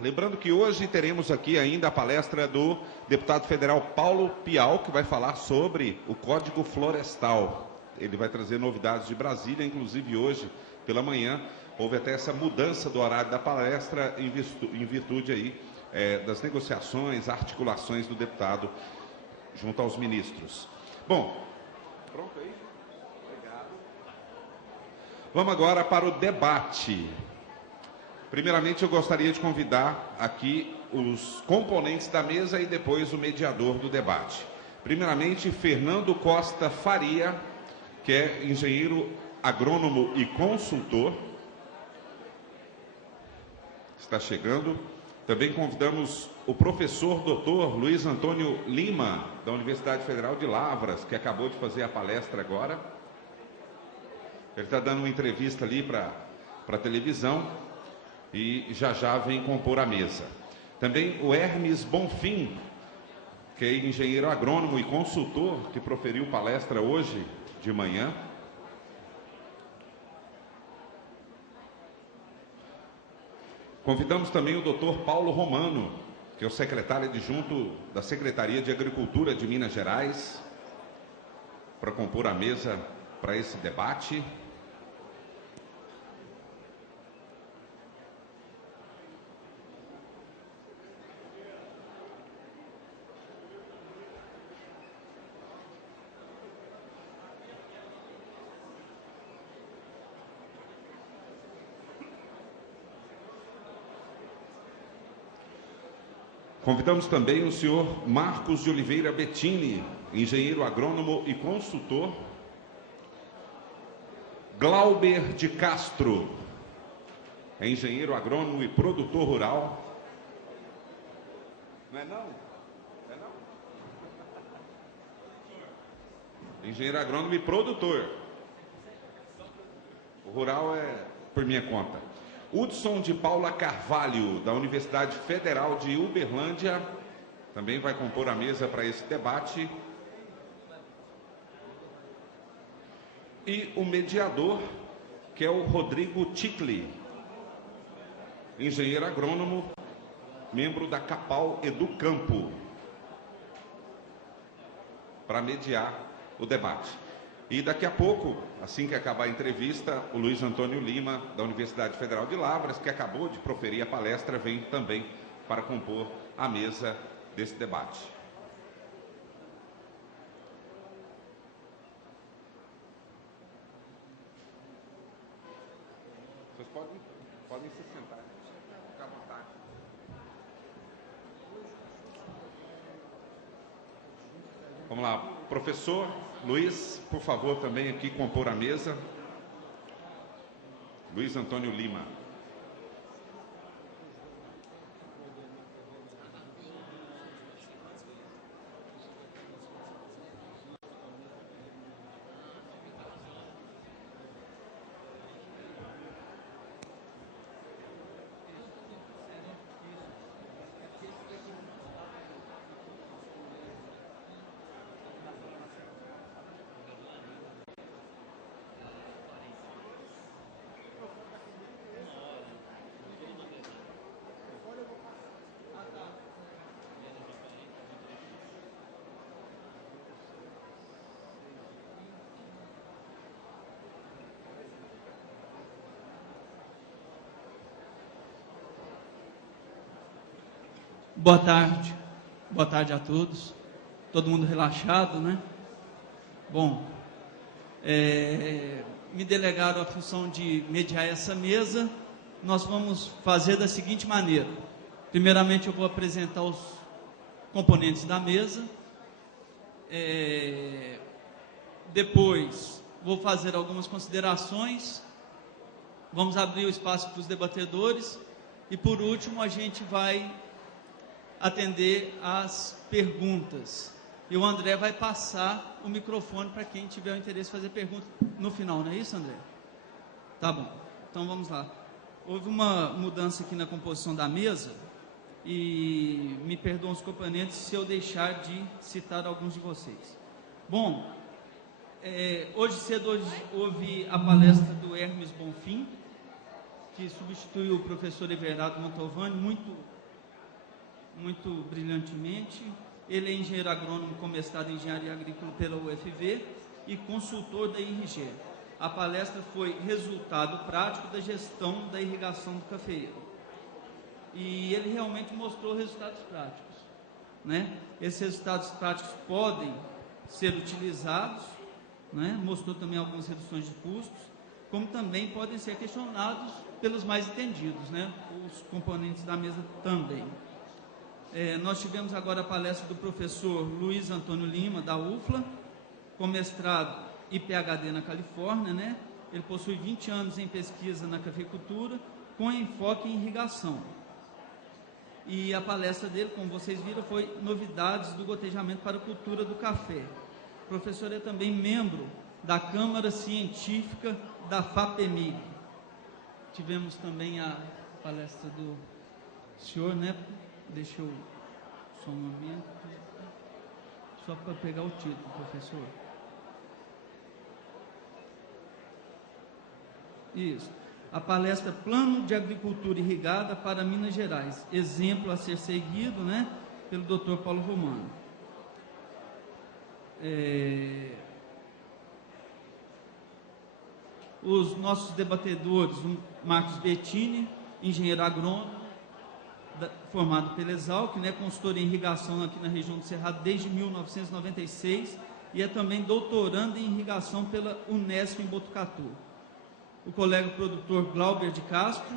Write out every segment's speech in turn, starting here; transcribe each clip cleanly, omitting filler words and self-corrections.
Lembrando que hoje teremos aqui ainda a palestra do deputado federal Paulo Pial, que vai falar sobre o Código Florestal. Ele vai trazer novidades de Brasília, inclusive hoje pela manhã houve até essa mudança do horário da palestra em virtude aí das negociações, articulações do deputado junto aos ministros. Bom, pronto aí? Obrigado. Vamos agora para o debate. Primeiramente, eu gostaria de convidar aqui os componentes da mesa e depois o mediador do debate. Primeiramente, Fernando Costa Faria, que é engenheiro agrônomo e consultor. Está chegando. Também convidamos o professor doutor Luiz Antônio Lima, da Universidade Federal de Lavras, que acabou de fazer a palestra agora. Ele está dando uma entrevista ali para a televisão e já vem compor a mesa. Também o Hermes Bonfim, que é engenheiro agrônomo e consultor, que proferiu palestra hoje de manhã. Convidamos também o doutor Paulo Romano, que é o secretário adjunto da Secretaria de Agricultura de Minas Gerais, para compor a mesa para esse debate. Convidamos também o senhor Marcos de Oliveira Bettini, engenheiro agrônomo e consultor. Glauber de Castro, é engenheiro agrônomo e produtor rural. Não é não? Não é não? Engenheiro agrônomo e produtor. O rural é por minha conta. Hudson de Paula Carvalho, da Universidade Federal de Uberlândia, também vai compor a mesa para esse debate. E o mediador, que é o Rodrigo Ticli, engenheiro agrônomo, membro da Capal Educampo, para mediar o debate. E daqui a pouco, assim que acabar a entrevista, o Luiz Antônio Lima, da Universidade Federal de Lavras, que acabou de proferir a palestra, vem também para compor a mesa desse debate. Vocês podem se sentar, ficar à vontade. Vamos lá, professor Luiz, por favor, também aqui compor a mesa. Luiz Antônio Lima. Boa tarde a todos. Todo mundo relaxado, né? Bom, me delegaram a função de mediar essa mesa. Nós vamos fazer da seguinte maneira. Primeiramente eu vou apresentar os componentes da mesa. Depois vou fazer algumas considerações. Vamos abrir o espaço para os debatedores. E por último a gente vai atender as perguntas. E o André vai passar o microfone para quem tiver o interesse de fazer pergunta no final, não é isso, André? Tá bom, então vamos lá. Houve uma mudança aqui na composição da mesa e me perdoam os componentes se eu deixar de citar alguns de vocês. Bom, hoje cedo houve a palestra do Hermes Bonfim, que substituiu o professor Everardo Mantovani muito brilhantemente. Ele é engenheiro agrônomo com mestrado em engenharia agrícola pela UFV e consultor da IRG. A palestra foi resultado prático da gestão da irrigação do cafeeiro. E ele realmente mostrou resultados práticos, né? Esses resultados práticos podem ser utilizados, né? Mostrou também algumas reduções de custos, como também podem ser questionados pelos mais entendidos, né? Os componentes da mesa também. Nós tivemos agora a palestra do professor Luiz Antônio Lima, da UFLA, com mestrado e PhD na Califórnia, né? Ele possui 20 anos em pesquisa na cafeicultura, com enfoque em irrigação. E a palestra dele, como vocês viram, foi Novidades do Gotejamento para a Cultura do Café. O professor é também membro da Câmara Científica da FAPEMIG. Tivemos também a palestra do senhor, né? Deixa eu só um momento, só para pegar o título, professor. Isso. A palestra Plano de Agricultura Irrigada para Minas Gerais, exemplo a ser seguido, né, pelo Dr. Paulo Romano. Os nossos debatedores, o Marcos Bettini, engenheiro agrônomo, formado pela Exalc, né, consultor em irrigação aqui na região do Cerrado desde 1996 e é também doutorando em irrigação pela Unesp em Botucatu. O colega produtor Glauber de Castro,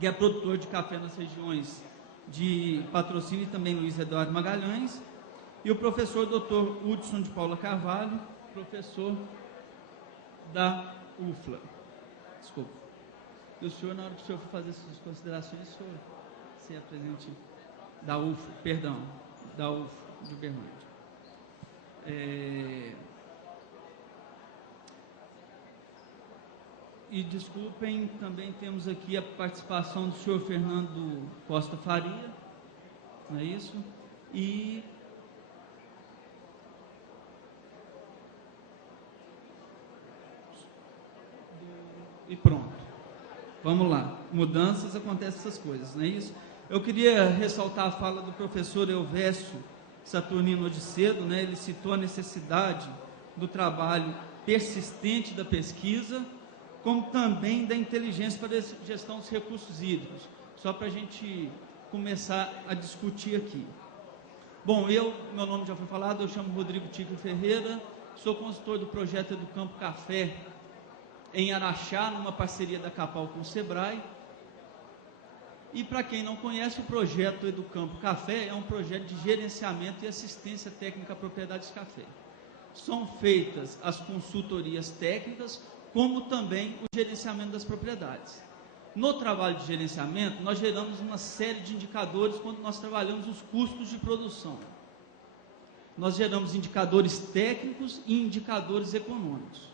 que é produtor de café nas regiões de Patrocínio e também Luiz Eduardo Magalhães, e o professor Dr. Hudson de Paula Carvalho, professor da UFLA. Desculpa. E o senhor, na hora que o senhor for fazer suas considerações, o senhor se apresente da UFLA, perdão, da UFLA de Uberlândia. E desculpem, também temos aqui a participação do senhor Fernando Costa Faria, não é isso? E pronto. Vamos lá. Mudanças, acontecem essas coisas, não é isso? Eu queria ressaltar a fala do professor Elvésio Saturnino de Cedo, né? Ele citou a necessidade do trabalho persistente da pesquisa, como também da inteligência para a gestão dos recursos hídricos, só para a gente começar a discutir aqui. Bom, meu nome já foi falado, eu chamo Rodrigo Tico Ferreira, sou consultor do projeto Educampo Café em Araxá, numa parceria da Capal com o Sebrae. E para quem não conhece, o projeto Educampo Café é um projeto de gerenciamento e assistência técnica a propriedades de café. São feitas as consultorias técnicas, como também o gerenciamento das propriedades. No trabalho de gerenciamento, nós geramos uma série de indicadores quando nós trabalhamos os custos de produção. Nós geramos indicadores técnicos e indicadores econômicos.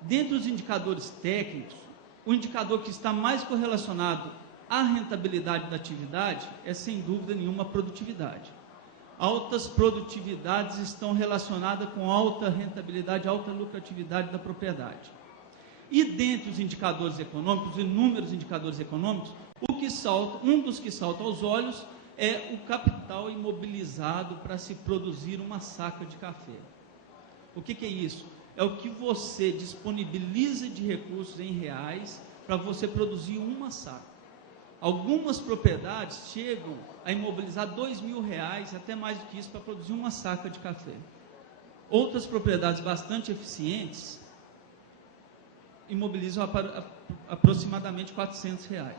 Dentre os indicadores técnicos, o indicador que está mais correlacionado à rentabilidade da atividade é, sem dúvida nenhuma, a produtividade. Altas produtividades estão relacionadas com alta rentabilidade, alta lucratividade da propriedade. E dentre os indicadores econômicos, inúmeros indicadores econômicos, um dos que salta aos olhos é o capital imobilizado para se produzir uma saca de café. O que é isso? É o que você disponibiliza de recursos em reais para você produzir uma saca. Algumas propriedades chegam a imobilizar R$2.000, até mais do que isso, para produzir uma saca de café. Outras propriedades bastante eficientes imobilizam aproximadamente R$400,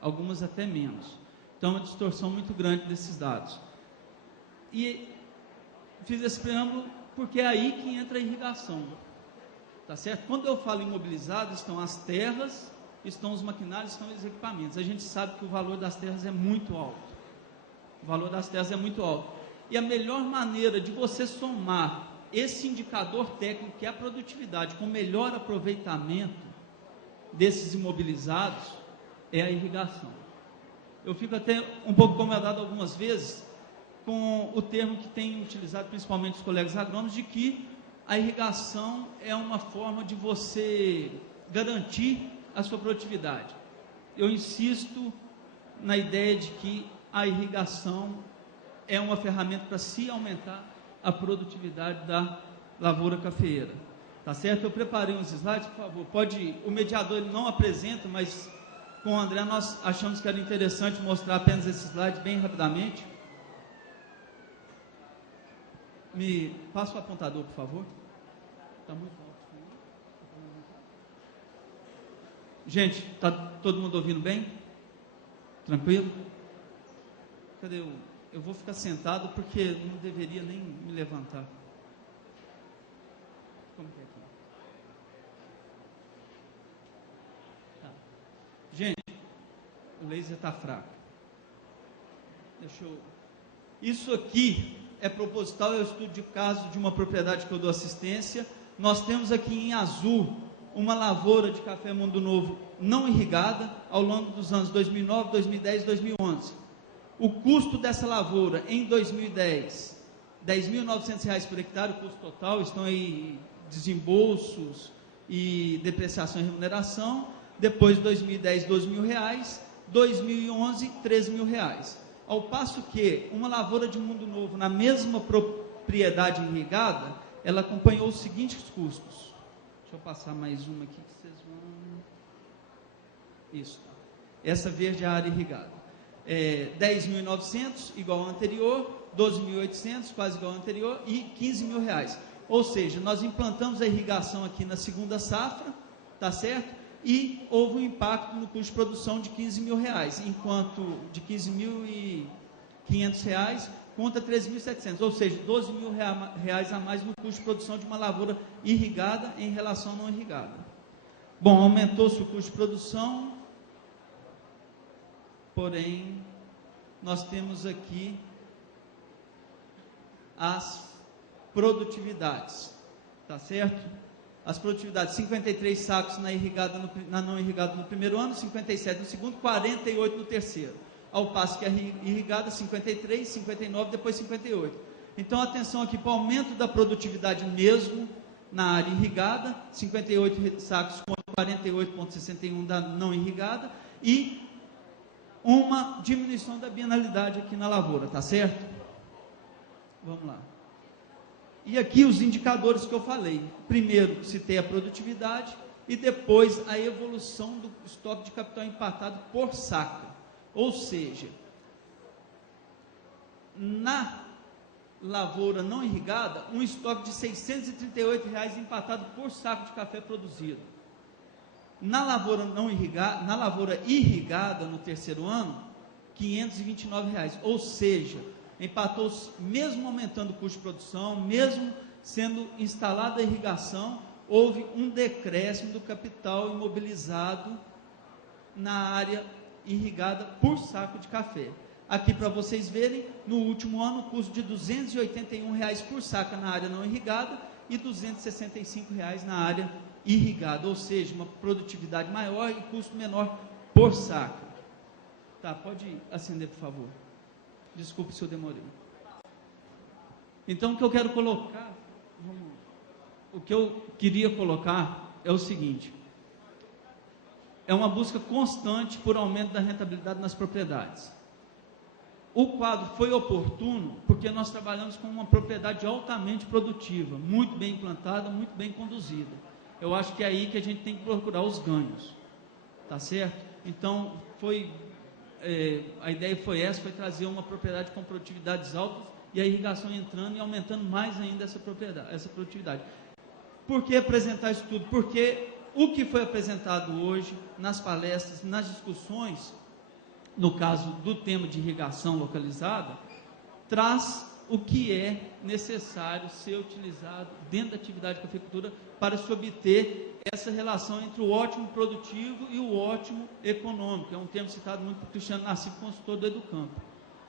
algumas até menos. Então, é uma distorção muito grande desses dados. E fiz esse preâmbulo porque é aí que entra a irrigação, tá certo? Quando eu falo imobilizado, estão as terras, estão os maquinários, estão os equipamentos. A gente sabe que o valor das terras é muito alto. O valor das terras é muito alto. E a melhor maneira de você somar esse indicador técnico, que é a produtividade, com melhor aproveitamento desses imobilizados, é a irrigação. Eu fico até um pouco incomodado algumas vezes com o termo que tem utilizado principalmente os colegas agrônomos, de que a irrigação é uma forma de você garantir a sua produtividade. Eu insisto na ideia de que a irrigação é uma ferramenta para se aumentar a produtividade da lavoura cafeeira. Tá certo? Eu preparei uns slides, por favor. O mediador ele não apresenta, mas com o André nós achamos que era interessante mostrar apenas esses slides bem rapidamente. Me passa o apontador, por favor. Está muito alto. Gente, está todo mundo ouvindo bem? Tranquilo? Cadê o... Eu vou ficar sentado porque não deveria nem me levantar. Como que é aqui? Tá. Gente, o laser está fraco. Isso aqui é proposital, é o estudo de caso de uma propriedade que eu dou assistência. Nós temos aqui em azul uma lavoura de café Mundo Novo não irrigada ao longo dos anos 2009, 2010 e 2011. O custo dessa lavoura em 2010, R$ 10.900 por hectare, o custo total, estão aí desembolsos e depreciação e remuneração. Depois de 2010, R$ 2.000, 2011, R$ 13.000. Ao passo que uma lavoura de Mundo Novo, na mesma propriedade irrigada, ela acompanhou os seguintes custos. Deixa eu passar mais uma aqui que vocês vão... Isso. Essa verde é a área irrigada. 10.900, igual ao anterior, 12.800, quase igual ao anterior, e R$ 15.000. Ou seja, nós implantamos a irrigação aqui na segunda safra, tá certo? E houve um impacto no custo de produção de R$ 15.000, enquanto de R$ 15.500 contra R$ 13.700, ou seja, R$ 12.000 a mais no custo de produção de uma lavoura irrigada em relação à não irrigada. Bom, aumentou-se o custo de produção, porém, nós temos aqui as produtividades, tá certo? As produtividades, 53 sacos na não irrigada no primeiro ano, 57 no segundo, 48 no terceiro. Ao passo que a irrigada, 53, 59, depois 58. Então, atenção aqui para o aumento da produtividade mesmo na área irrigada, 58 sacos contra 48,61 da não irrigada, e uma diminuição da bienalidade aqui na lavoura, tá certo? Vamos lá. E aqui os indicadores que eu falei. Primeiro, citei a produtividade e depois a evolução do estoque de capital empatado por saca. Ou seja, na lavoura não irrigada, um estoque de R$ 638 empatado por saco de café produzido. Na lavoura não irrigada, na lavoura irrigada no terceiro ano, R$ 529. Ou seja, empatou, mesmo aumentando o custo de produção, mesmo sendo instalada a irrigação, houve um decréscimo do capital imobilizado na área irrigada por saco de café. Aqui para vocês verem, no último ano, o custo de R$ 281 por saca na área não irrigada e R$ 265 na área irrigada, ou seja, uma produtividade maior e custo menor por saca. Tá, pode acender, por favor. Desculpe se eu demorei. Então, o que eu quero colocar, o que eu queria colocar é o seguinte: é uma busca constante por aumento da rentabilidade nas propriedades. O quadro foi oportuno porque nós trabalhamos com uma propriedade altamente produtiva, muito bem implantada, muito bem conduzida. Eu acho que é aí que a gente tem que procurar os ganhos, tá certo? Então, a ideia foi essa, foi trazer uma propriedade com produtividades altas e a irrigação entrando e aumentando mais ainda essa produtividade. Por que apresentar isso tudo? Porque o que foi apresentado hoje nas palestras, nas discussões, no caso do tema de irrigação localizada, traz o que é necessário ser utilizado dentro da atividade de cafeicultura para se obter essa relação entre o ótimo produtivo e o ótimo econômico. É um termo citado muito por Cristiano Nassif, consultor do Educampo.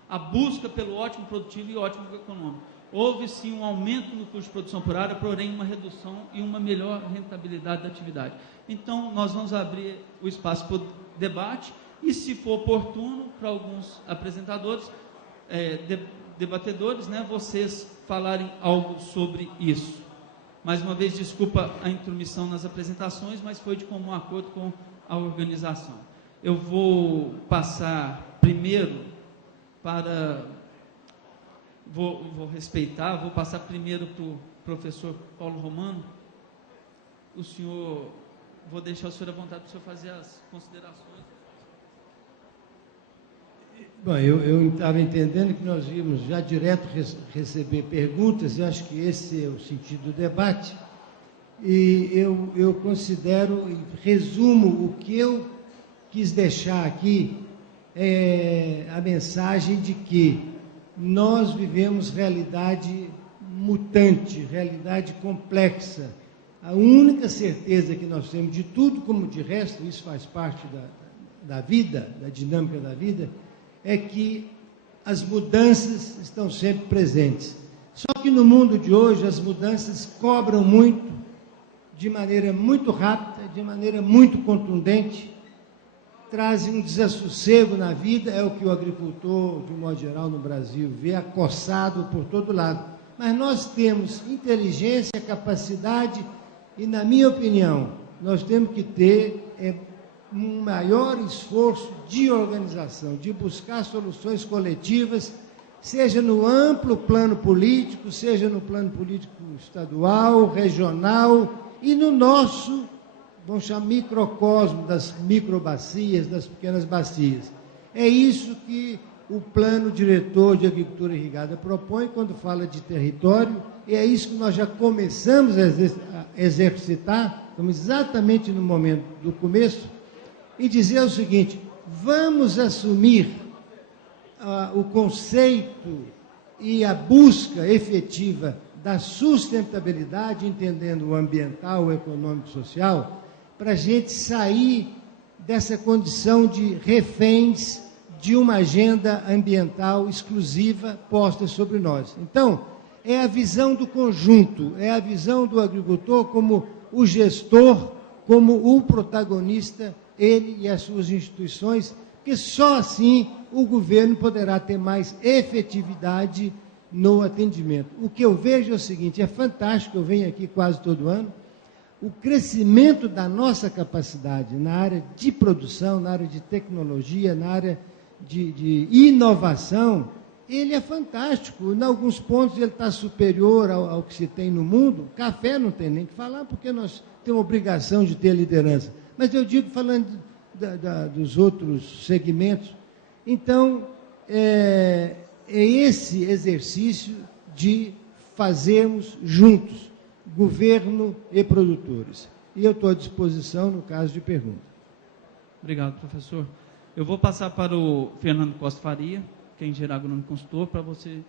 A busca pelo ótimo produtivo e ótimo econômico. Houve sim um aumento no custo de produção por área, porém uma redução e uma melhor rentabilidade da atividade. Então, nós vamos abrir o espaço para o debate e, se for oportuno, para alguns apresentadores, debatedores, vocês falarem algo sobre isso. Mais uma vez, desculpa a intromissão nas apresentações, mas foi de comum acordo com a organização. Eu vou passar primeiro para... Vou respeitar, vou passar primeiro para o professor Paulo Romano. O senhor, vou deixar o senhor à vontade para o senhor fazer as considerações. Bom, eu estava entendendo que nós íamos já direto receber perguntas, e acho que esse é o sentido do debate, e eu considero, e resumo, o que eu quis deixar aqui, é a mensagem de que nós vivemos realidade mutante, realidade complexa. A única certeza que nós temos de tudo, como de resto, isso faz parte da vida, da dinâmica da vida, é que as mudanças estão sempre presentes. Só que no mundo de hoje, as mudanças cobram muito, de maneira muito rápida, de maneira muito contundente, trazem um desassossego na vida, é o que o agricultor, de um modo geral, no Brasil, vê acossado por todo lado. Mas nós temos inteligência, capacidade, e, na minha opinião, nós temos que ter um maior esforço de organização, de buscar soluções coletivas, seja no amplo plano político, seja no plano político estadual, regional, e no nosso, vamos chamar, microcosmo, das microbacias, das pequenas bacias. É isso que o Plano Diretor de Agricultura Irrigada propõe quando fala de território, e é isso que nós já começamos a exercitar, estamos exatamente no momento do começo, e dizer o seguinte: vamos assumir o conceito e a busca efetiva da sustentabilidade, entendendo o ambiental, o econômico e social, para a gente sair dessa condição de reféns de uma agenda ambiental exclusiva posta sobre nós. Então, é a visão do conjunto, é a visão do agricultor como o gestor, como o protagonista, ele e as suas instituições, porque só assim o governo poderá ter mais efetividade no atendimento. O que eu vejo é o seguinte: é fantástico, eu venho aqui quase todo ano, o crescimento da nossa capacidade na área de produção, na área de tecnologia, na área de inovação, ele é fantástico. Em alguns pontos ele está superior ao que se tem no mundo. Café não tem nem que falar, porque nós temos obrigação de ter liderança. Mas eu digo, falando dos outros segmentos, então, é esse exercício de fazermos juntos, governo e produtores. E eu estou à disposição no caso de pergunta. Obrigado, professor. Eu vou passar para o Fernando Costa Faria, que é engenheiro agrônomo consultor, para você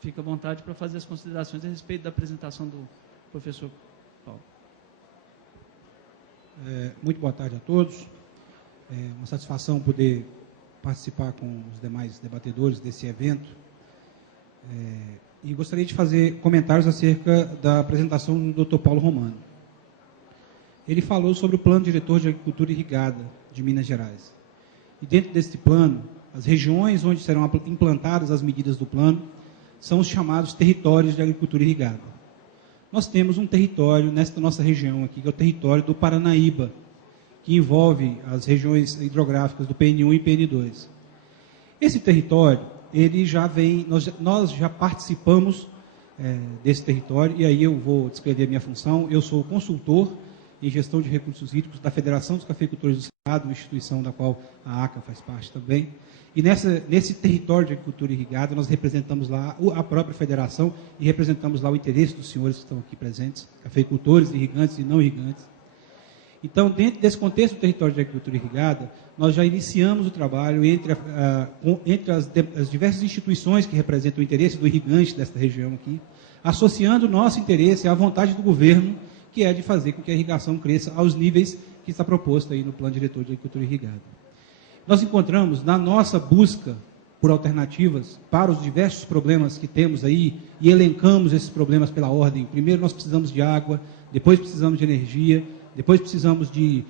fique à vontade para fazer as considerações a respeito da apresentação do professor Paulo. Muito boa tarde a todos. É uma satisfação poder participar com os demais debatedores desse evento. E gostaria de fazer comentários acerca da apresentação do Dr. Paulo Romano. Ele falou sobre o Plano Diretor de Agricultura Irrigada de Minas Gerais. E dentro desse plano, as regiões onde serão implantadas as medidas do plano são os chamados territórios de agricultura irrigada. Nós temos um território nesta nossa região aqui, que é o território do Paranaíba, que envolve as regiões hidrográficas do PN1 e PN2. Esse território, ele já vem, nós já participamos desse território, e aí eu vou descrever a minha função. Eu sou consultor em gestão de recursos hídricos da Federação dos Cafeicultores do Cerrado, uma instituição da qual a ACA faz parte também. E nesse território de agricultura irrigada, nós representamos lá a própria federação e representamos lá o interesse dos senhores que estão aqui presentes, cafeicultores, irrigantes e não irrigantes. Então, dentro desse contexto do território de agricultura irrigada, nós já iniciamos o trabalho entre as diversas instituições que representam o interesse do irrigante desta região aqui, associando o nosso interesse à vontade do governo, que é de fazer com que a irrigação cresça aos níveis que está proposto aí no Plano Diretor de Agricultura Irrigada. Nós encontramos, na nossa busca por alternativas para os diversos problemas que temos aí, e elencamos esses problemas pela ordem. Primeiro nós precisamos de água, depois precisamos de energia, depois precisamos de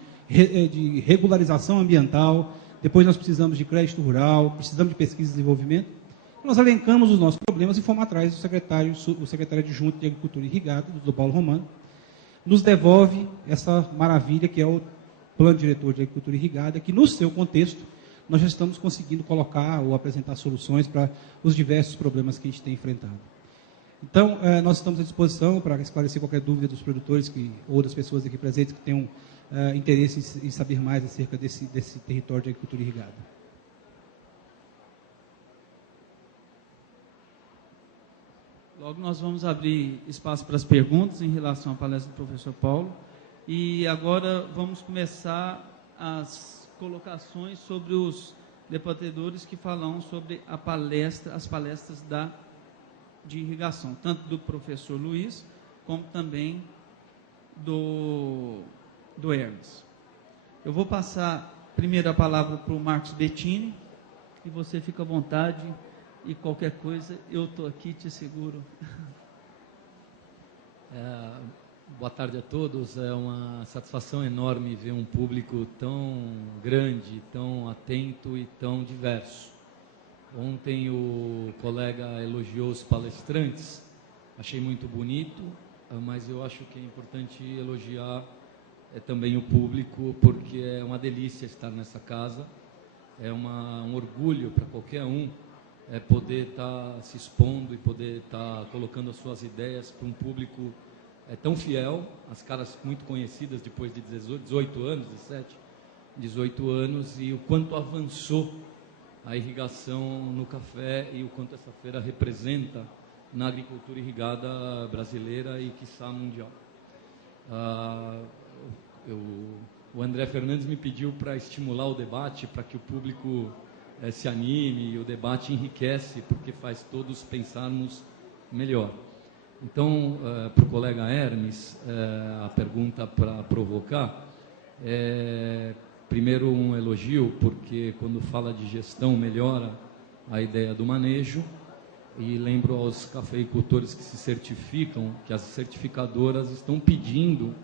regularização ambiental, depois nós precisamos de crédito rural, precisamos de pesquisa e desenvolvimento. Nós elencamos os nossos problemas e fomos atrás do secretário adjunto de Agricultura Irrigada, do Paulo Romano, nos devolve essa maravilha que é o Plano Diretor de Agricultura Irrigada, que no seu contexto nós já estamos conseguindo colocar ou apresentar soluções para os diversos problemas que a gente tem enfrentado. Então, nós estamos à disposição para esclarecer qualquer dúvida dos produtores ou das pessoas aqui presentes que tenham interesse em saber mais acerca desse território de agricultura irrigada. Logo nós vamos abrir espaço para as perguntas em relação à palestra do professor Paulo. E agora vamos começar as colocações sobre os debatedores que falam sobre as palestras de irrigação, tanto do professor Luiz, como também do Hermes. Eu vou passar primeiro a palavra para o Marcos Bettini, e você fica à vontade, e qualquer coisa, eu estou aqui, te seguro. Boa tarde a todos. É uma satisfação enorme ver um público tão grande, tão atento e tão diverso. Ontem o colega elogiou os palestrantes, achei muito bonito, mas eu acho que é importante elogiar também o público, porque é uma delícia estar nessa casa, é um orgulho para qualquer um poder estar se expondo e poder estar colocando as suas ideias para um público tão fiel, as caras muito conhecidas depois de 18 anos, 17, 18 anos, e o quanto avançou a irrigação no café e o quanto essa feira representa na agricultura irrigada brasileira e, quiçá, mundial. O André Fernandes me pediu para estimular o debate, para que o público se anime, e o debate enriquece, porque faz todos pensarmos melhor. Então, para o colega Hermes, a pergunta para provocar primeiro um elogio, porque quando fala de gestão melhora a ideia do manejo, e lembro aos cafeicultores que se certificam, que as certificadoras estão pedindo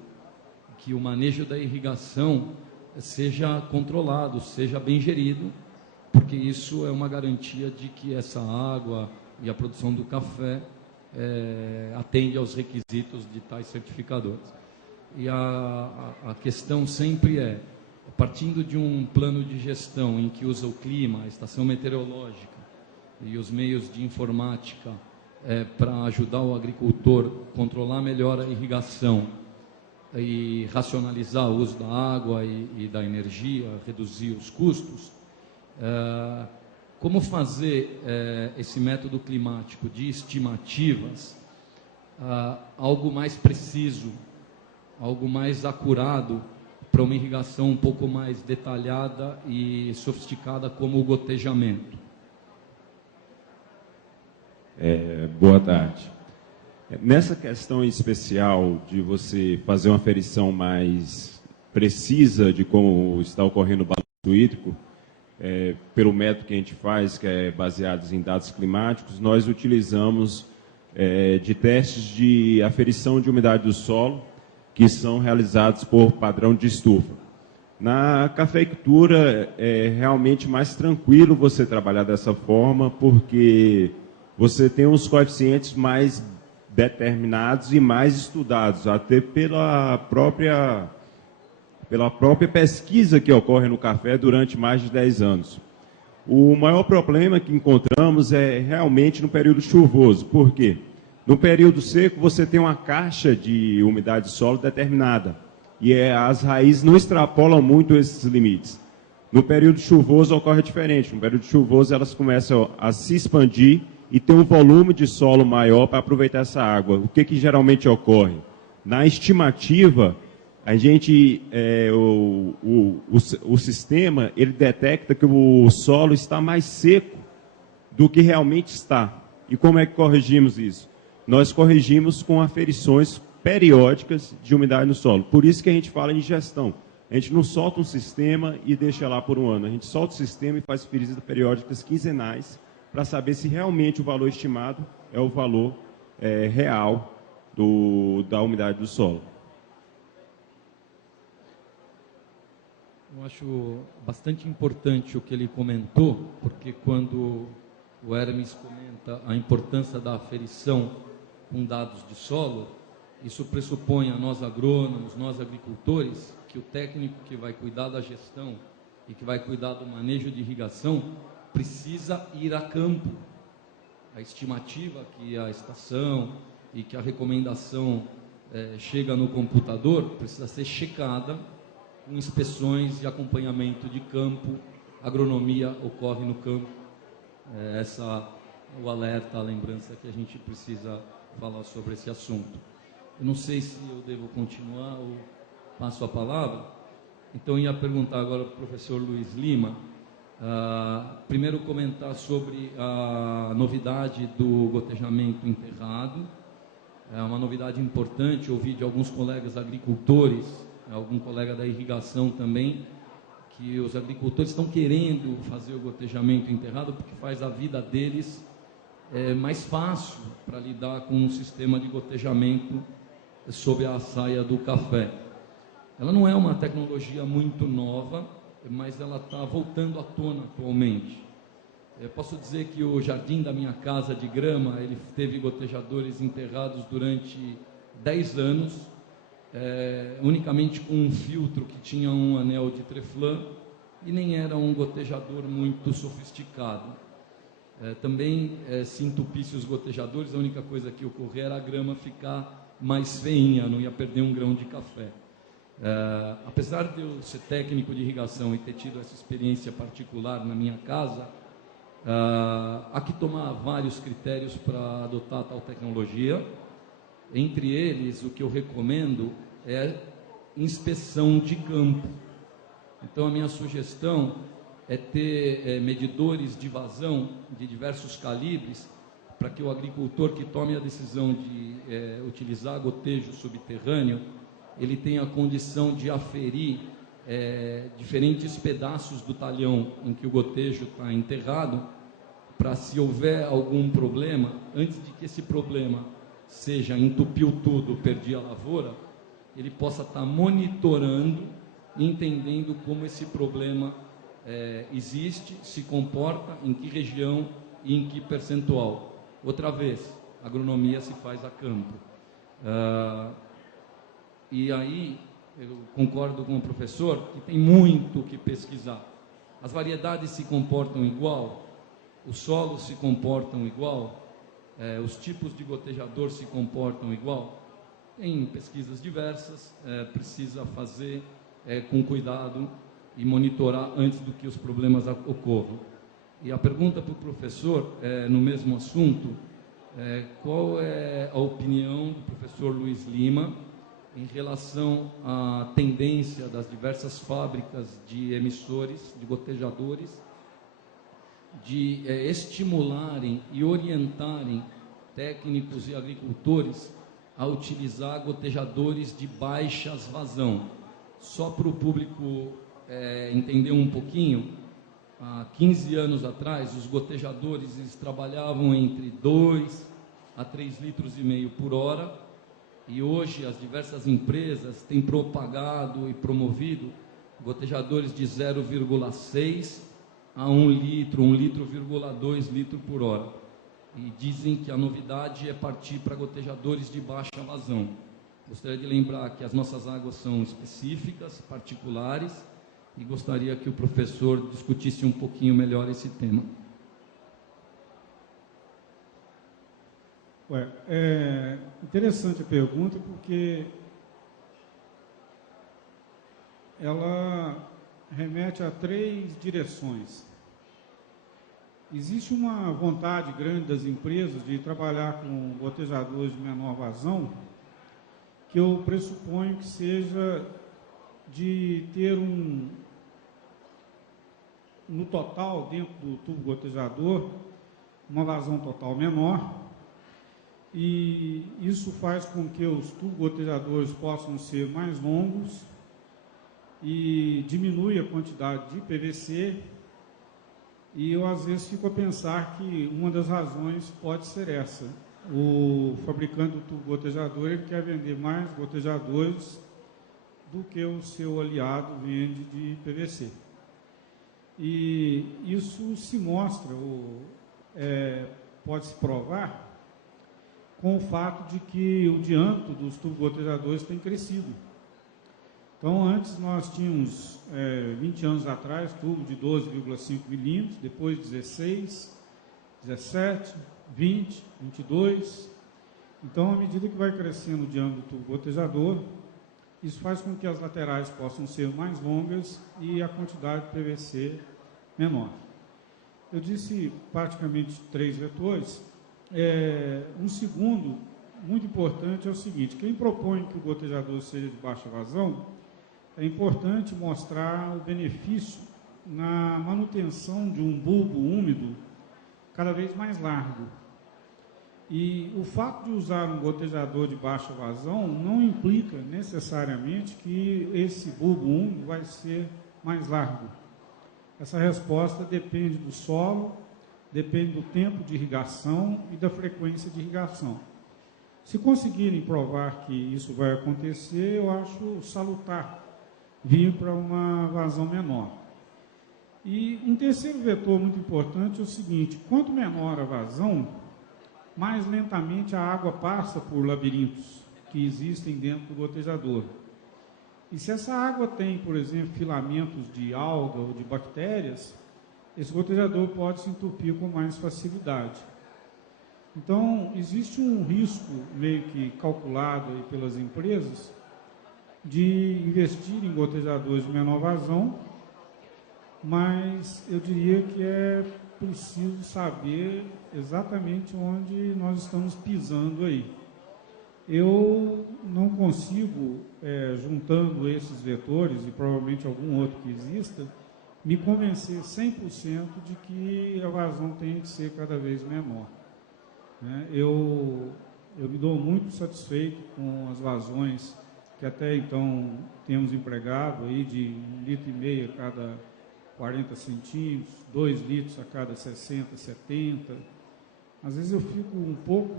que o manejo da irrigação seja controlado, seja bem gerido, porque isso é uma garantia de que essa água e a produção do café atende aos requisitos de tais certificadoras. E a questão sempre partindo de um plano de gestão em que usa o clima, a estação meteorológica e os meios de informática para ajudar o agricultor a controlar melhor a irrigação e racionalizar o uso da água e da energia, reduzir os custos, como fazer esse método climático de estimativas algo mais preciso, algo mais acurado para uma irrigação um pouco mais detalhada e sofisticada como o gotejamento? Boa tarde. Nessa questão especial de você fazer uma aferição mais precisa de como está ocorrendo o balanço hídrico, pelo método que a gente faz, que é baseado em dados climáticos, nós utilizamos de testes de aferição de umidade do solo, que são realizados por padrão de estufa. Na cafeicultura é realmente mais tranquilo você trabalhar dessa forma, porque você tem uns coeficientes mais determinados e mais estudados, até pela própria pesquisa que ocorre no café durante mais de 10 anos. O maior problema que encontramos é realmente no período chuvoso. Por quê? No período seco, você tem uma caixa de umidade do solo determinada, e as raízes não extrapolam muito esses limites. No período chuvoso ocorre diferente. No período chuvoso, elas começam a se expandir e ter um volume de solo maior para aproveitar essa água. O que geralmente ocorre? Na estimativa, a gente, o sistema, ele detecta que o solo está mais seco do que realmente está. E como é que corrigimos isso? Nós corrigimos com aferições periódicas de umidade no solo. Por isso que a gente fala em gestão. A gente não solta um sistema e deixa lá por um ano. A gente solta o sistema e faz aferições periódicas quinzenais para saber se realmente o valor estimado é o valor real da umidade do solo. Eu acho bastante importante o que ele comentou, porque quando o Hermes comenta a importância da aferição com dados de solo, Isso pressupõe a nós agrônomos, nós agricultores, que o técnico que vai cuidar da gestão e que vai cuidar do manejo de irrigação precisa ir a campo. A estimativa que a estação e que a recomendação chega no computador precisa ser checada com inspeções e acompanhamento de campo. A agronomia ocorre no campo. Essa é o alerta, a lembrança que a gente precisa falar sobre esse assunto. Eu não sei se eu devo continuar ou passo a palavra. Então, eu ia perguntar agora para o professor Luiz Lima. Primeiro, comentar sobre a novidade do gotejamento enterrado. É uma novidade importante, ouvi de alguns colegas agricultores, algum colega da irrigação também, que os agricultores estão querendo fazer o gotejamento enterrado porque faz a vida deles mais fácil para lidar com um sistema de gotejamento sob a saia do café. Ela não é uma tecnologia muito nova, mas ela está voltando à tona atualmente. Eu posso dizer que o jardim da minha casa de grama, ele teve gotejadores enterrados durante 10 anos, unicamente com um filtro que tinha um anel de Treflan e nem era um gotejador muito sofisticado. Também se entupisse os gotejadores, a única coisa que ocorria era a grama ficar mais feinha, não ia perder um grão de café. Apesar de eu ser técnico de irrigação e ter tido essa experiência particular na minha casa, há que tomar vários critérios para adotar tal tecnologia. Entre eles, o que eu recomendo é inspeção de campo. Então, a minha sugestão é ter medidores de vazão de diversos calibres, para que o agricultor que tome a decisão de utilizar gotejo subterrâneo, ele tenha a condição de aferir diferentes pedaços do talhão em que o gotejo está enterrado, para, se houver algum problema, antes de que esse problema seja entupiu tudo, perdi a lavoura, ele possa estar monitorando, entendendo como esse problema existe, se comporta, em que região e em que percentual. Outra vez, a agronomia se faz a campo. E aí, eu concordo com o professor que tem muito o que pesquisar. As variedades se comportam igual, os solos se comportam igual, os tipos de gotejador se comportam igual. Tem pesquisas diversas, precisa fazer com cuidado e monitorar antes do que os problemas ocorram. E a pergunta para o professor, no mesmo assunto, qual é a opinião do professor Luiz Lima em relação à tendência das diversas fábricas de emissores, de gotejadores, de estimularem e orientarem técnicos e agricultores a utilizar gotejadores de baixas vazão. Só para o público entender um pouquinho, há 15 anos atrás, os gotejadores eles trabalhavam entre 2 a 3,5 litros por hora, e hoje as diversas empresas têm propagado e promovido gotejadores de 0,6 a 1 litro, 1,2 litro por hora. E dizem que a novidade é partir para gotejadores de baixa vazão. Gostaria de lembrar que as nossas águas são específicas, particulares, e gostaria que o professor discutisse um pouquinho melhor esse tema. É interessante a pergunta, porque ela remete a 3 direções. Existe uma vontade grande das empresas de trabalhar com gotejadores de menor vazão, que eu pressuponho que seja de ter no total, dentro do tubo gotejador, uma vazão total menor, e isso faz com que os tubos gotejadores possam ser mais longos e diminui a quantidade de PVC, e eu às vezes fico a pensar que uma das razões pode ser essa. O fabricante do tubo gotejador ele quer vender mais gotejadores do que o seu aliado vende de PVC. E isso se mostra, pode-se provar, com o fato de que o diâmetro dos turbogotejadores tem crescido. Então, antes nós tínhamos, 20 anos atrás, tubo de 12,5 milímetros, depois 16, 17, 20, 22. Então, à medida que vai crescendo o diâmetro do tubo gotejador, isso faz com que as laterais possam ser mais longas e a quantidade de PVC menor. Eu disse praticamente 3 vetores. Um segundo, muito importante, é o seguinte: quem propõe que o gotejador seja de baixa vazão, é importante mostrar o benefício na manutenção de um bulbo úmido cada vez mais largo. E o fato de usar um gotejador de baixa vazão não implica necessariamente que esse bulbo úmido vai ser mais largo. Essa resposta depende do solo, depende do tempo de irrigação e da frequência de irrigação. Se conseguirem provar que isso vai acontecer, eu acho salutar vir para uma vazão menor. E um terceiro vetor muito importante é o seguinte: quanto menor a vazão, mais lentamente a água passa por labirintos que existem dentro do gotejador. E se essa água tem, por exemplo, filamentos de alga ou de bactérias, esse gotejador pode se entupir com mais facilidade. Então, existe um risco meio que calculado aí pelas empresas de investir em gotejadores de menor vazão, mas eu diria que é preciso saber exatamente onde nós estamos pisando aí. Eu não consigo, juntando esses vetores e provavelmente algum outro que exista, me convencer 100% de que a vazão tem que ser cada vez menor. Eu me dou muito satisfeito com as vazões que até então temos empregado aí de 1,5 litro a cada 40 centímetros, 2 litros a cada 60, 70. Às vezes eu fico um pouco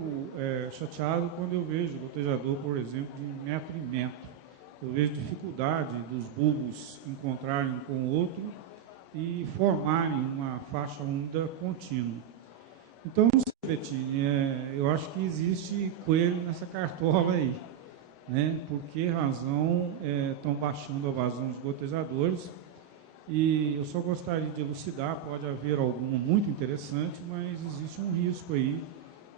chateado quando eu vejo gotejador, por exemplo, de metro em metro. Eu vejo dificuldade dos bulbos encontrarem um com o outro e formarem uma faixa úmida contínua. Então, não sei, Bettini, eu acho que existe coelho nessa cartola aí. Por que razão estão baixando a vazão dos gotejadores? E eu só gostaria de elucidar, pode haver alguma muito interessante, mas existe um risco aí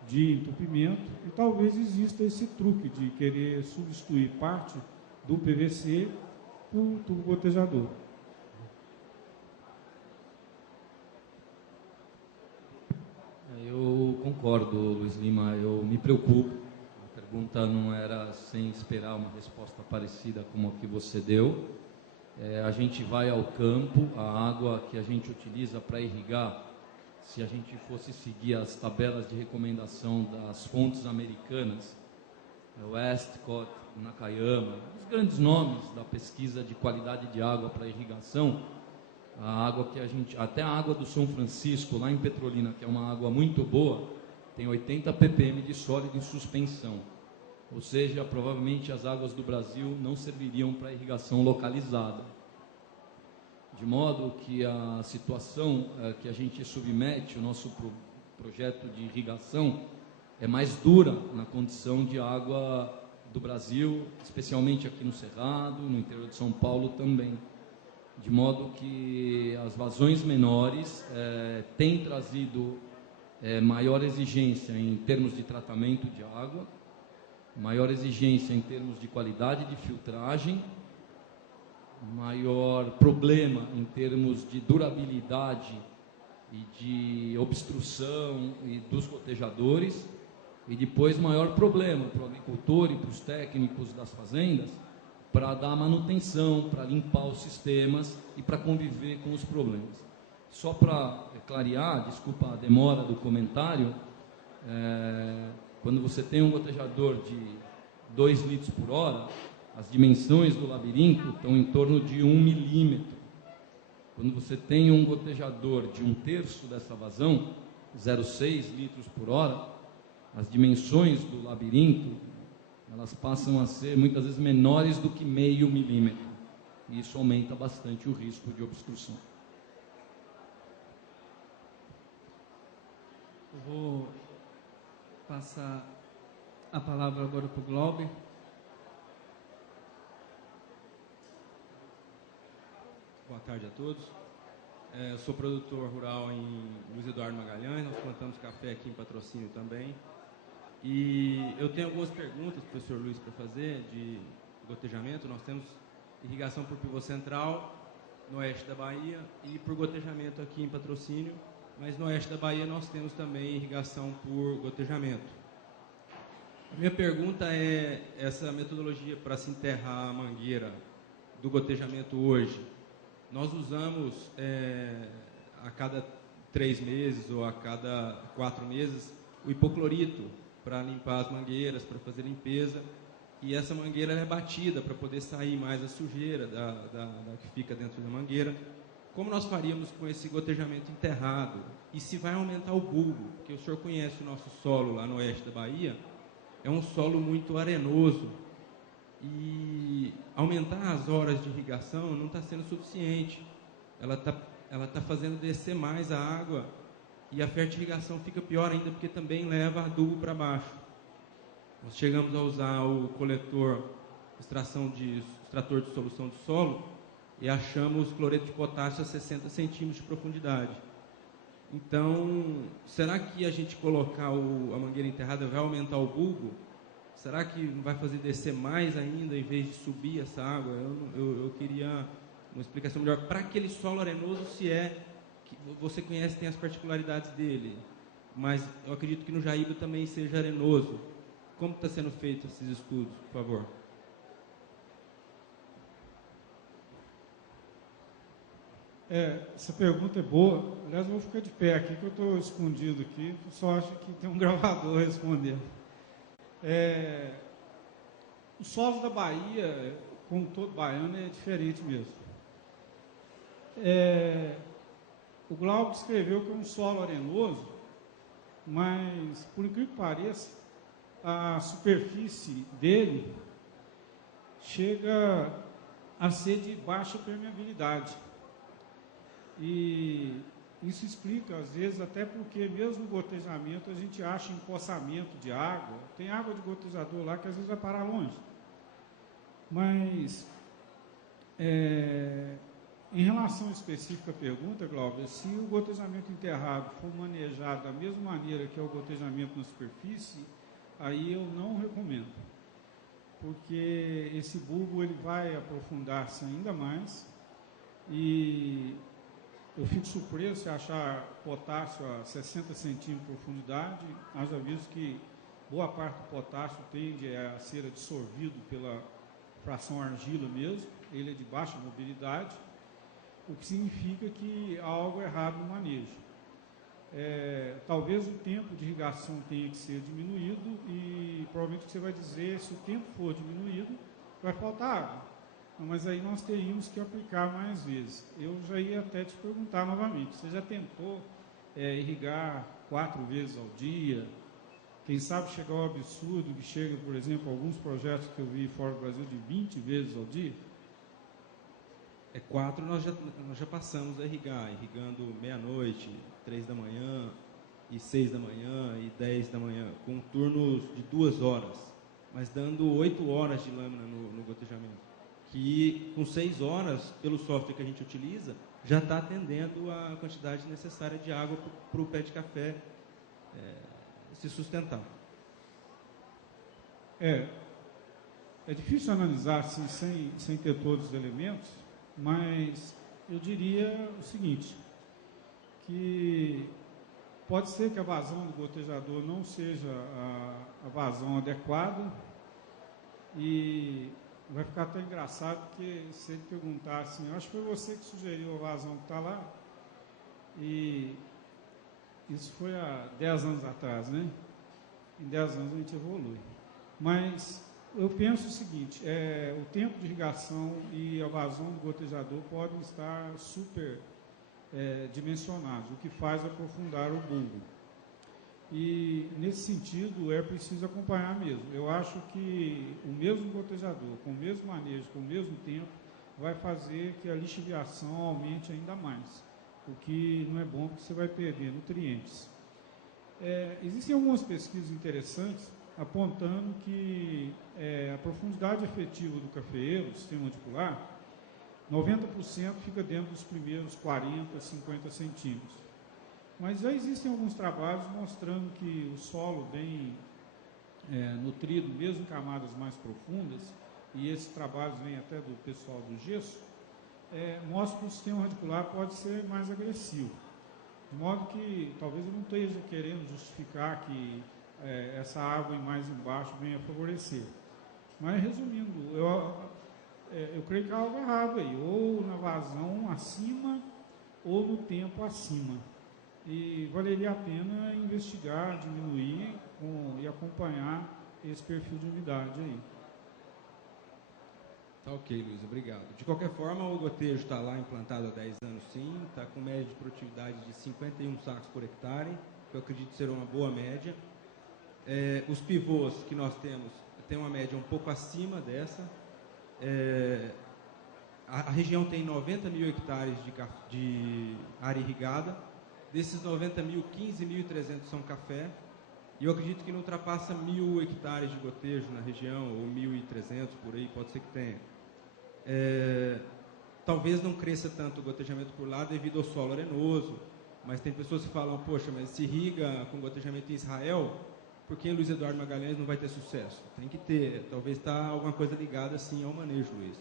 de entupimento e talvez exista esse truque de querer substituir parte do PVC por tubo gotejador. Eu concordo, Luiz Lima, eu me preocupo. A pergunta não era sem esperar uma resposta parecida como a que você deu. A gente vai ao campo, a água que a gente utiliza para irrigar, se a gente fosse seguir as tabelas de recomendação das fontes americanas, Westcott, Nakayama, os grandes nomes da pesquisa de qualidade de água para irrigação, a água que a gente, até a água do São Francisco, lá em Petrolina, que é uma água muito boa, tem 80 ppm de sólido em suspensão. Ou seja, provavelmente as águas do Brasil não serviriam para irrigação localizada. De modo que a situação que a gente submete, o nosso projeto de irrigação, é mais dura na condição de água do Brasil, especialmente aqui no Cerrado, no interior de São Paulo também. De modo que as vazões menores têm trazido maior exigência em termos de tratamento de água, maior exigência em termos de qualidade de filtragem, maior problema em termos de durabilidade e de obstrução e dos gotejadores, e depois maior problema para o agricultor e para os técnicos das fazendas para dar manutenção, para limpar os sistemas e para conviver com os problemas. Só para clarear, desculpa a demora do comentário, quando você tem um gotejador de 2 litros por hora, as dimensões do labirinto estão em torno de 1 milímetro. Quando você tem um gotejador de 1/3 dessa vazão, 0,6 litros por hora, as dimensões do labirinto, elas passam a ser muitas vezes menores do que 0,5 milímetro. E isso aumenta bastante o risco de obstrução. Eu vou passar A palavra agora para o Glauber. Boa tarde a todos. Eu sou produtor rural em Luiz Eduardo Magalhães, nós plantamos café aqui em Patrocínio também. E eu tenho algumas perguntas, professor Luiz, para fazer de gotejamento. Nós temos irrigação por pivô central no oeste da Bahia e por gotejamento aqui em Patrocínio, mas no oeste da Bahia nós temos também irrigação por gotejamento. A minha pergunta é, essa metodologia para se enterrar a mangueira do gotejamento hoje, nós usamos a cada 3 meses ou a cada 4 meses o hipoclorito para limpar as mangueiras, para fazer limpeza, e essa mangueira é batida para poder sair mais a sujeira da que fica dentro da mangueira. Como nós faríamos com esse gotejamento enterrado? E se vai aumentar o bulbo? Porque o senhor conhece o nosso solo lá no oeste da Bahia, é um solo muito arenoso, e aumentar as horas de irrigação não está sendo suficiente. Ela tá fazendo descer mais a água e a fertirrigação fica pior ainda, porque também leva adubo para baixo. Nós chegamos a usar o coletor, extrator de solução de solo, e achamos cloreto de potássio a 60 centímetros de profundidade. Então, será que a gente colocar a mangueira enterrada vai aumentar o bulbo? Será que não vai fazer descer mais ainda, em vez de subir essa água? Eu queria uma explicação melhor. Para aquele solo arenoso, se é que você conhece, tem as particularidades dele, mas eu acredito que no Jaíba também seja arenoso. Como está sendo feito esses estudos, por favor? Essa pergunta é boa. Aliás, eu vou ficar de pé aqui, que eu estou escondido aqui. Eu só acho que tem um gravador respondendo. O solo da Bahia, como todo baiano, é diferente mesmo. O Glauco escreveu que é um solo arenoso, mas, por incrível que pareça, a superfície dele chega a ser de baixa permeabilidade. E isso explica, às vezes, até porque mesmo no gotejamento a gente acha empoçamento de água. Tem água de gotejador lá que às vezes vai parar longe. Mas, em relação específica à pergunta, Glauber, se o gotejamento enterrado for manejado da mesma maneira que é o gotejamento na superfície, aí eu não recomendo. Porque esse bulbo ele vai aprofundar-se ainda mais e eu fico surpreso se achar potássio a 60 centímetros de profundidade. Haja visto que boa parte do potássio tende a ser absorvido pela fração argila mesmo, ele é de baixa mobilidade, o que significa que há algo errado no manejo. Talvez o tempo de irrigação tenha que ser diminuído e provavelmente você vai dizer, se o tempo for diminuído, vai faltar água. Mas aí nós teríamos que aplicar mais vezes. Eu já ia até te perguntar novamente, você já tentou irrigar 4 vezes ao dia? Quem sabe chegar ao absurdo que chega, por exemplo, alguns projetos que eu vi fora do Brasil de 20 vezes ao dia? 4 nós já passamos a irrigar, irrigando meia-noite, 3 da manhã, e 6 da manhã, e 10 da manhã, com turnos de 2 horas, mas dando 8 horas de lâmina no gotejamento. Que com 6 horas, pelo software que a gente utiliza, já está atendendo a quantidade necessária de água para o pé de café se sustentar. É difícil analisar assim, sem ter todos os elementos, mas eu diria o seguinte, que pode ser que a vazão do gotejador não seja a vazão adequada e vai ficar até engraçado, porque se ele perguntar assim, eu acho que foi você que sugeriu a vazão que está lá, e isso foi há 10 anos atrás, né? Em 10 anos a gente evolui. Mas eu penso o seguinte, o tempo de irrigação e a vazão do gotejador podem estar super dimensionados, o que faz aprofundar o bulbo. E, nesse sentido, é preciso acompanhar mesmo. Eu acho que o mesmo gotejador, com o mesmo manejo, com o mesmo tempo, vai fazer que a lixiviação aumente ainda mais, o que não é bom porque você vai perder nutrientes. Existem algumas pesquisas interessantes apontando que a profundidade efetiva do cafeeiro, do sistema radicular, 90% fica dentro dos primeiros 40, 50 centímetros. Mas já existem alguns trabalhos mostrando que o solo bem nutrido, mesmo em camadas mais profundas, e esses trabalhos vêm até do pessoal do gesso, mostra que o sistema radicular pode ser mais agressivo. De modo que talvez eu não esteja querendo justificar que essa água mais embaixo venha favorecer. Mas, resumindo, eu creio que há algo errado aí, ou na vazão acima, ou no tempo acima. E valeria a pena investigar, diminuir e acompanhar esse perfil de umidade aí. Tá ok, Luiz, obrigado. De qualquer forma, o gotejo está lá implantado há 10 anos sim, está com média de produtividade de 51 sacos por hectare, que eu acredito ser uma boa média. Os pivôs que nós temos tem uma média um pouco acima dessa. A região tem 90 mil hectares de área irrigada. Desses 90 mil, 15.300 são café. E eu acredito que não ultrapassa 1.000 hectares de gotejo na região, ou 1.300 por aí, pode ser que tenha. Talvez não cresça tanto o gotejamento por lá devido ao solo arenoso, mas tem pessoas que falam, poxa, mas se irriga com gotejamento em Israel, por que em Luiz Eduardo Magalhães não vai ter sucesso? Tem que ter, talvez está alguma coisa ligada assim ao manejo, Luiz.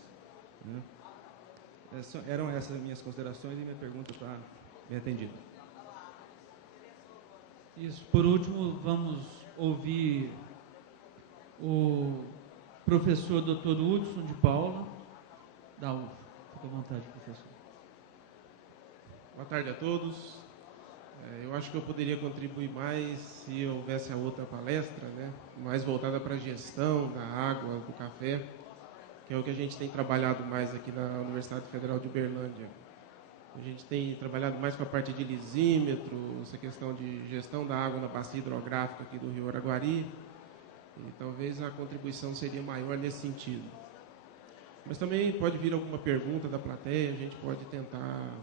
Né? Eram essas minhas considerações e minha pergunta está bem atendida. Isso. Por último, vamos ouvir o professor Dr. Hudson de Paula, da UF. Fique à vontade, professor. Boa tarde a todos. Eu acho que eu poderia contribuir mais se houvesse a outra palestra, né, mais voltada para a gestão da água, do café, que é o que a gente tem trabalhado mais aqui na Universidade Federal de Uberlândia. A gente tem trabalhado mais com a parte de lisímetro, essa questão de gestão da água na bacia hidrográfica aqui do Rio Araguari, e talvez a contribuição seria maior nesse sentido. Mas também pode vir alguma pergunta da plateia, a gente pode tentar,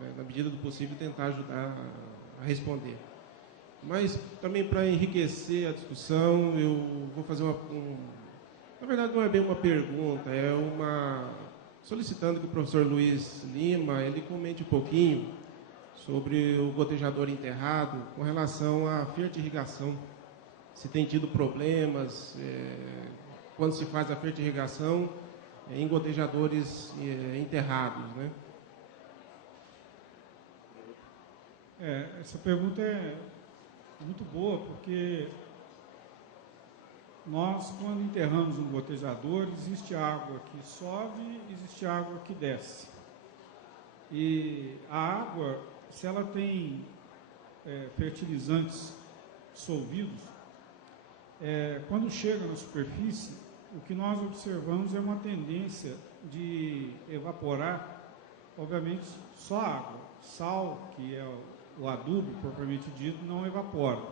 né, na medida do possível, tentar ajudar a responder. Mas também para enriquecer a discussão, eu vou fazer na verdade não é bem uma pergunta, é solicitando que o professor Luiz Lima ele comente um pouquinho sobre o gotejador enterrado com relação à fertirrigação. Se tem tido problemas quando se faz a fertirrigação em gotejadores enterrados, né? Essa pergunta é muito boa, porque nós, quando enterramos um gotejador, existe água que sobe, existe água que desce. E a água, se ela tem fertilizantes dissolvidos, quando chega na superfície, o que nós observamos é uma tendência de evaporar, obviamente, só água. Sal, que é o adubo propriamente dito, não evapora.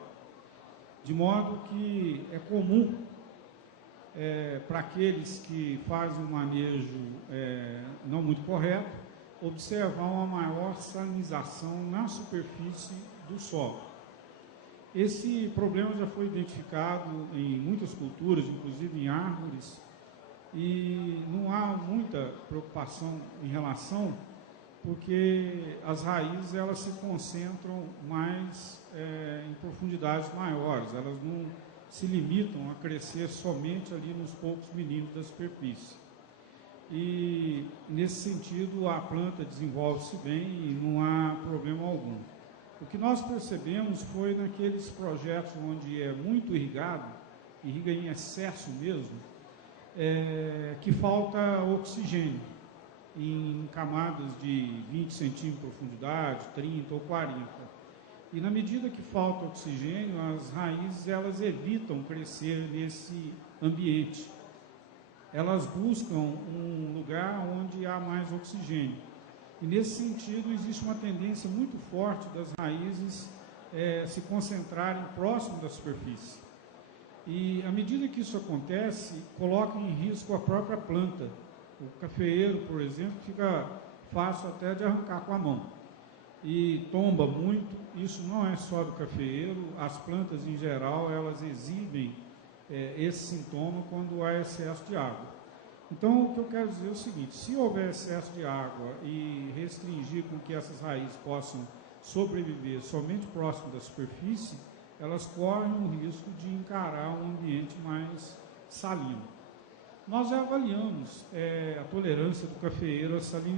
De modo que é comum para aqueles que fazem um manejo não muito correto, observar uma maior salinização na superfície do solo. Esse problema já foi identificado em muitas culturas, inclusive em árvores, e não há muita preocupação em relação, porque as raízes elas se concentram mais em profundidades maiores, elas não se limitam a crescer somente ali nos poucos milímetros da superfície. E, nesse sentido, a planta desenvolve-se bem e não há problema algum. O que nós percebemos foi naqueles projetos onde é muito irrigado, irriga em excesso mesmo, que falta oxigênio em camadas de 20 centímetros de profundidade, 30 ou 40. E na medida que falta oxigênio, as raízes elas evitam crescer nesse ambiente. Elas buscam um lugar onde há mais oxigênio. E nesse sentido, existe uma tendência muito forte das raízes se concentrarem próximo da superfície. E à medida que isso acontece, coloca em risco a própria planta. O cafeeiro, por exemplo, fica fácil até de arrancar com a mão. E tomba muito. Isso não é só do cafeeiro, as plantas em geral, elas exibem esse sintoma quando há excesso de água. Então, o que eu quero dizer é o seguinte: se houver excesso de água e restringir com que essas raízes possam sobreviver somente próximo da superfície, elas correm o risco de encarar um ambiente mais salino. Nós já avaliamos a tolerância do cafeeiro à salinidade.